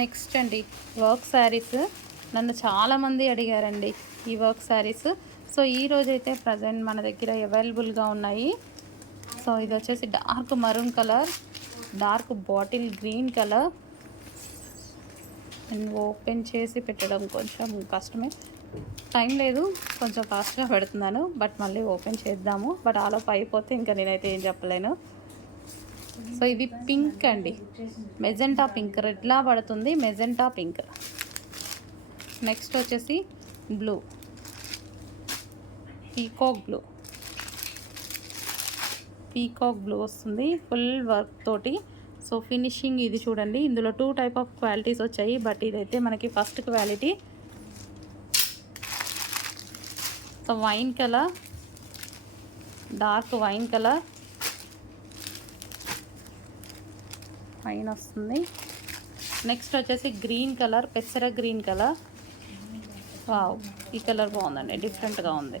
Next అండి work saris. నన్ను చాలామంది అడిగారండి ఈ వర్క్ శారీస్. సో ఈరోజైతే ప్రజెంట్ మన దగ్గర అవైలబుల్గా ఉన్నాయి. సో ఇది వచ్చేసి dark maroon colour, dark bottle green colour. నేను ఓపెన్ చేసి పెట్టడం కొంచెం కష్టమే, టైం లేదు, కొంచెం ఫాస్ట్గా పెడుతున్నాను. బట్ మళ్ళీ ఓపెన్ చేద్దాము. బట్ ఆలోపు అయిపోతే ఇంకా నేనైతే ఏం చెప్పలేను. సో ఇది పింక్ అండి, మెజెంటా పింక్, రెడ్లా పడుతుంది, మెజెంటా పింక్. నెక్స్ట్ వచ్చేసి blue, peacock blue. Peacock blue వస్తుంది ఫుల్ వర్క్ తోటి. సో ఫినిషింగ్ ఇది చూడండి. ఇందులో 2 టైప్ ఆఫ్ క్వాలిటీస్ వచ్చాయి, బట్ ఇదైతే మనకి first quality. So wine colour, dark wine colour పైన వస్తుంది. నెక్స్ట్ వచ్చేసి గ్రీన్ కలర్, పెసర గ్రీన్ కలర్. వావ్, ఈ కలర్ బాగుందండి, డిఫరెంట్గా ఉంది.